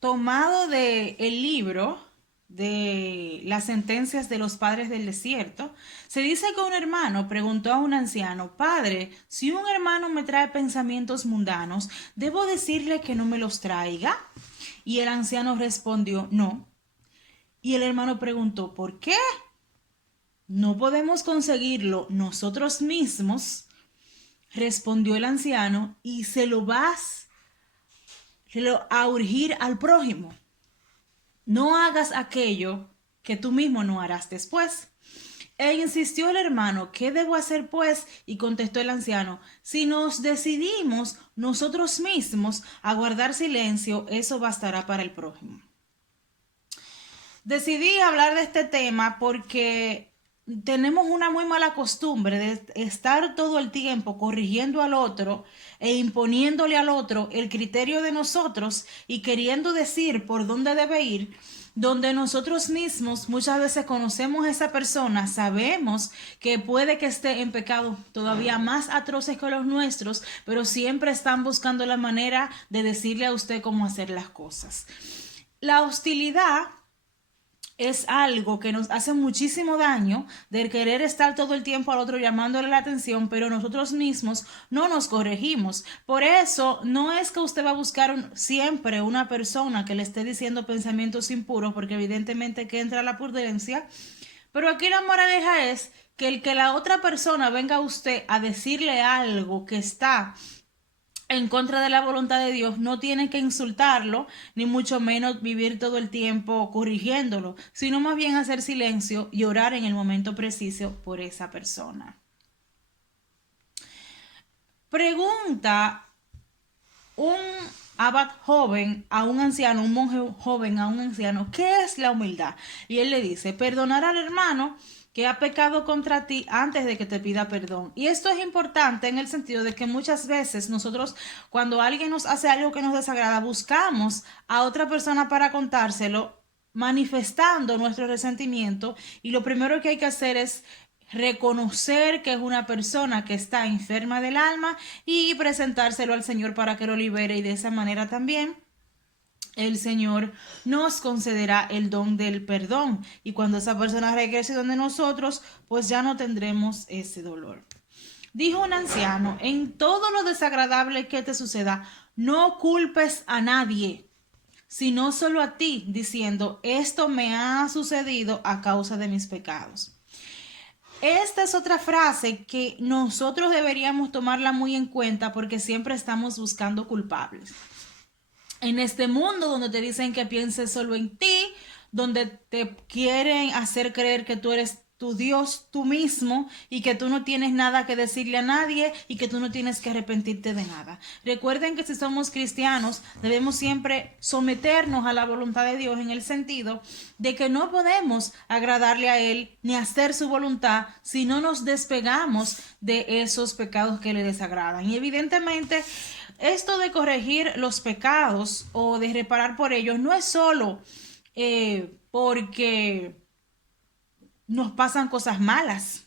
tomado de el libro de las sentencias de los padres del desierto. Se dice que un hermano preguntó a un anciano: Padre, si un hermano me trae pensamientos mundanos, ¿debo decirle que no me los traiga? Y el anciano respondió: No. Y el hermano preguntó: ¿Por qué? ¿No podemos conseguirlo nosotros mismos? Respondió el anciano: y se lo vas a urgir al prójimo. No hagas aquello que tú mismo no harás después. E insistió el hermano: ¿qué debo hacer pues? Y contestó el anciano: si nos decidimos nosotros mismos a guardar silencio, eso bastará para el prójimo. Decidí hablar de este tema porque tenemos una muy mala costumbre de estar todo el tiempo corrigiendo al otro e imponiéndole al otro el criterio de nosotros y queriendo decir por dónde debe ir, donde nosotros mismos muchas veces conocemos a esa persona, sabemos que puede que esté en pecados todavía más atroces que los nuestros, pero siempre están buscando la manera de decirle a usted cómo hacer las cosas. La hostilidad es algo que nos hace muchísimo daño, de querer estar todo el tiempo al otro llamándole la atención, pero nosotros mismos no nos corregimos. Por eso no es que usted va a buscar siempre una persona que le esté diciendo pensamientos impuros, porque evidentemente que entra la prudencia, pero aquí la moraleja es que el que la otra persona venga a usted a decirle algo que está en contra de la voluntad de Dios, no tiene que insultarlo, ni mucho menos vivir todo el tiempo corrigiéndolo, sino más bien hacer silencio y orar en el momento preciso por esa persona. Pregunta un abad joven a un anciano, un monje joven a un anciano: ¿qué es la humildad? Y él le dice: perdonar al hermano que ha pecado contra ti antes de que te pida perdón. Y esto es importante en el sentido de que muchas veces nosotros, cuando alguien nos hace algo que nos desagrada, buscamos a otra persona para contárselo, manifestando nuestro resentimiento, y lo primero que hay que hacer es reconocer que es una persona que está enferma del alma y presentárselo al Señor para que lo libere, y de esa manera también el Señor nos concederá el don del perdón, y cuando esa persona regrese donde nosotros, pues ya no tendremos ese dolor. Dijo un anciano: en todo lo desagradable que te suceda, no culpes a nadie, sino solo a ti, diciendo: esto me ha sucedido a causa de mis pecados. Esta es otra frase que nosotros deberíamos tomarla muy en cuenta, porque siempre estamos buscando culpables. En este mundo donde te dicen que pienses solo en ti, donde te quieren hacer creer que tú eres tu Dios tú mismo y que tú no tienes nada que decirle a nadie y que tú no tienes que arrepentirte de nada. Recuerden que si somos cristianos debemos siempre someternos a la voluntad de Dios, en el sentido de que no podemos agradarle a Él ni hacer su voluntad si no nos despegamos de esos pecados que le desagradan. Y evidentemente esto de corregir los pecados o de reparar por ellos no es solo porque nos pasan cosas malas,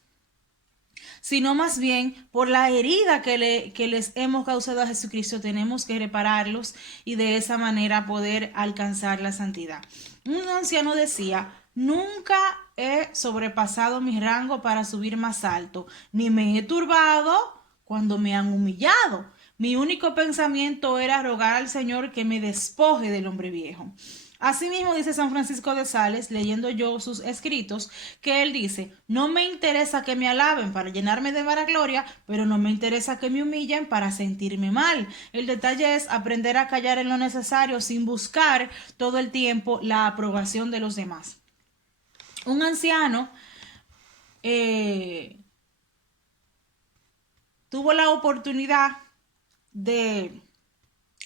sino más bien por la herida que les hemos causado a Jesucristo. Tenemos que repararlos y de esa manera poder alcanzar la santidad. Un anciano decía: nunca he sobrepasado mi rango para subir más alto, ni me he turbado cuando me han humillado. Mi único pensamiento era rogar al Señor que me despoje del hombre viejo. Asimismo dice San Francisco de Sales, leyendo yo sus escritos, que él dice: no me interesa que me alaben para llenarme de vanagloria, pero no me interesa que me humillen para sentirme mal. El detalle es aprender a callar en lo necesario sin buscar todo el tiempo la aprobación de los demás. Un anciano eh, tuvo la oportunidad de,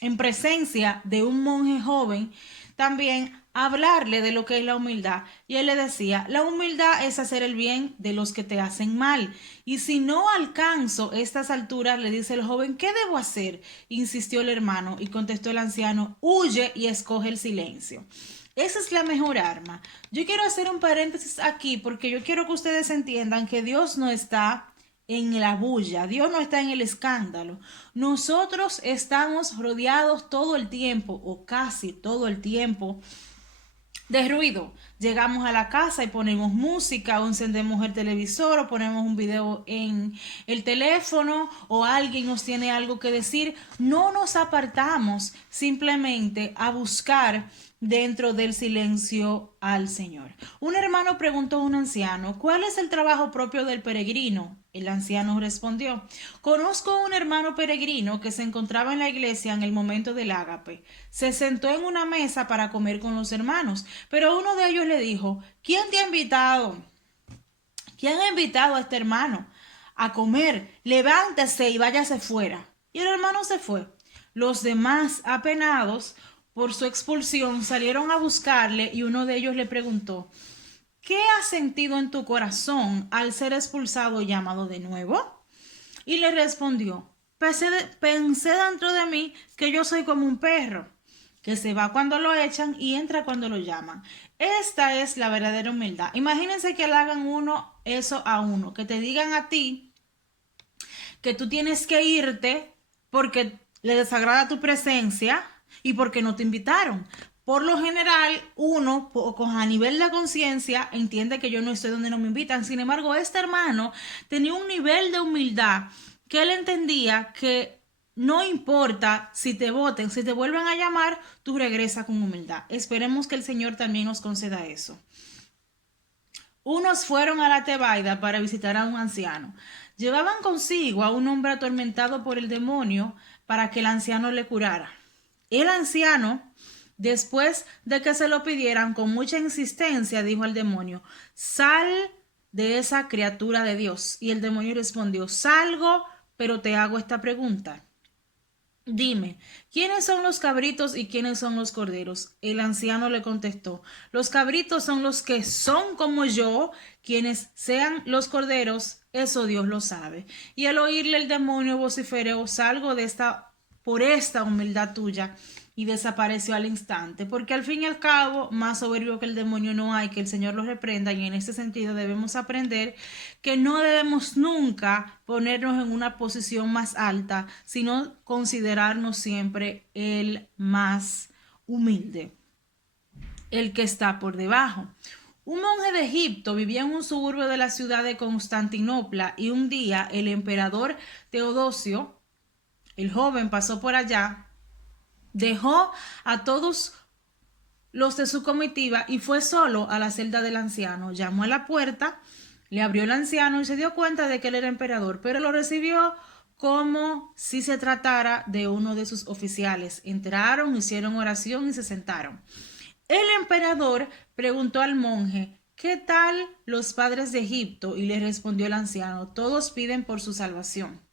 en presencia de un monje joven, también hablarle de lo que es la humildad. Y él le decía: la humildad es hacer el bien de los que te hacen mal. Y si no alcanzo estas alturas, le dice el joven, ¿qué debo hacer? Insistió el hermano, y contestó el anciano: huye y escoge el silencio. Esa es la mejor arma. Yo quiero hacer un paréntesis aquí porque yo quiero que ustedes entiendan que Dios no está en la bulla, Dios no está en el escándalo. Nosotros estamos rodeados todo el tiempo, o casi todo el tiempo, de ruido. Llegamos a la casa y ponemos música o encendemos el televisor o ponemos un video en el teléfono o alguien nos tiene algo que decir. No nos apartamos simplemente a buscar dentro del silencio al Señor. Un hermano preguntó a un anciano: ¿cuál es el trabajo propio del peregrino? El anciano respondió: conozco un hermano peregrino que se encontraba en la iglesia en el momento del ágape. Se sentó en una mesa para comer con los hermanos, pero uno de ellos le dijo: ¿quién te ha invitado? ¿Quién ha invitado a este hermano a comer? Levántese y váyase fuera. Y el hermano se fue. Los demás, apenados por su expulsión, salieron a buscarle y uno de ellos le preguntó: ¿qué has sentido en tu corazón al ser expulsado y llamado de nuevo? Y le respondió: pensé dentro de mí que yo soy como un perro, que se va cuando lo echan y entra cuando lo llaman. Esta es la verdadera humildad. Imagínense que le hagan eso a uno, que te digan a ti que tú tienes que irte porque le desagrada tu presencia y porque no te invitaron. Por lo general, uno a nivel de conciencia entiende que yo no estoy donde no me invitan. Sin embargo, este hermano tenía un nivel de humildad que él entendía que no importa si te voten, si te vuelven a llamar, tú regresas con humildad. Esperemos que el Señor también nos conceda eso. Unos fueron a la Tebaida para visitar a un anciano. Llevaban consigo a un hombre atormentado por el demonio para que el anciano le curara. El anciano, después de que se lo pidieran con mucha insistencia, dijo al demonio: sal de esa criatura de Dios. Y el demonio respondió: salgo, pero te hago esta pregunta. Dime, ¿quiénes son los cabritos y quiénes son los corderos? El anciano le contestó: los cabritos son los que son como yo, quienes sean los corderos, eso Dios lo sabe. Y al oírle el demonio vociferó: salgo de por esta humildad tuya, y desapareció al instante, porque al fin y al cabo, más soberbio que el demonio no hay, que el Señor lo reprenda, y en este sentido debemos aprender que no debemos nunca ponernos en una posición más alta, sino considerarnos siempre el más humilde, el que está por debajo. Un monje de Egipto vivía en un suburbio de la ciudad de Constantinopla y un día el emperador Teodosio, el joven, pasó por allá. Dejó a todos los de su comitiva y fue solo a la celda del anciano. Llamó a la puerta, le abrió el anciano y se dio cuenta de que él era emperador, pero lo recibió como si se tratara de uno de sus oficiales. Entraron, hicieron oración y se sentaron. El emperador preguntó al monje: ¿qué tal los padres de Egipto? Y le respondió el anciano: todos piden por su salvación.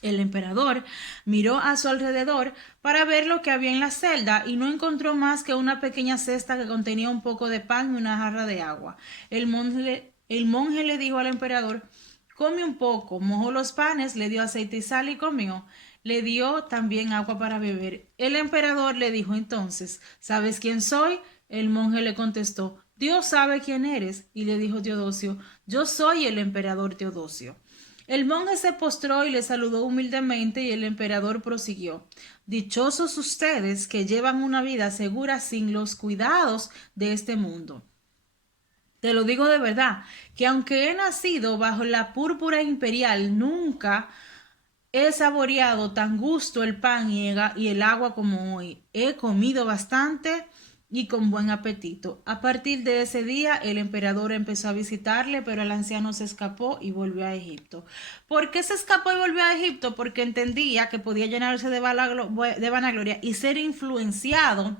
El emperador miró a su alrededor para ver lo que había en la celda y no encontró más que una pequeña cesta que contenía un poco de pan y una jarra de agua. El monje le dijo al emperador: come un poco. Mojó los panes, le dio aceite y sal y comió. Le dio también agua para beber. El emperador le dijo entonces: ¿sabes quién soy? El monje le contestó: Dios sabe quién eres. Y le dijo Teodosio: yo soy el emperador Teodosio. El monje se postró y le saludó humildemente y el emperador prosiguió: dichosos ustedes que llevan una vida segura sin los cuidados de este mundo. Te lo digo de verdad, que aunque he nacido bajo la púrpura imperial, nunca he saboreado tan gusto el pan y el agua como hoy. He comido bastante y con buen apetito. A partir de ese día, el emperador empezó a visitarle, pero el anciano se escapó y volvió a Egipto. ¿Por qué se escapó y volvió a Egipto? Porque entendía que podía llenarse de vanagloria y ser influenciado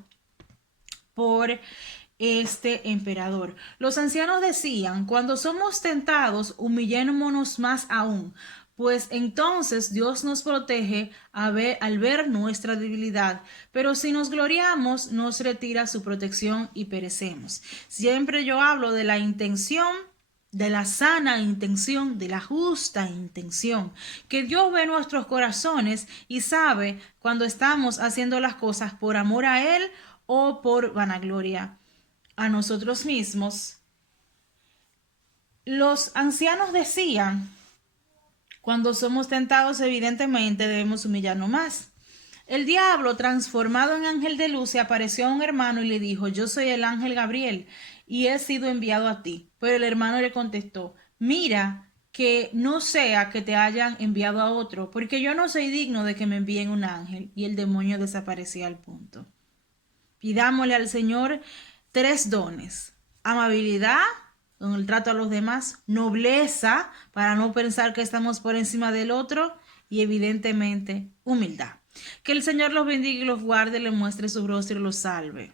por este emperador. Los ancianos decían: cuando somos tentados, humillémonos más aún, pues entonces Dios nos protege al ver nuestra debilidad, pero si nos gloriamos, nos retira su protección y perecemos. Siempre yo hablo de la intención, de la sana intención, de la justa intención, que Dios ve nuestros corazones y sabe cuando estamos haciendo las cosas por amor a Él o por vanagloria a nosotros mismos. Los ancianos decían Cuando somos tentados, evidentemente debemos humillarnos más. El diablo, transformado en ángel de luz, se apareció a un hermano y le dijo: yo soy el ángel Gabriel y he sido enviado a ti. Pero el hermano le contestó: mira, que no sea que te hayan enviado a otro, porque yo no soy digno de que me envíen un ángel. Y el demonio desaparecía al punto. Pidámosle al Señor 3 dones: amabilidad con el trato a los demás, nobleza para no pensar que estamos por encima del otro y evidentemente humildad. Que el Señor los bendiga y los guarde, le muestre su rostro y los salve.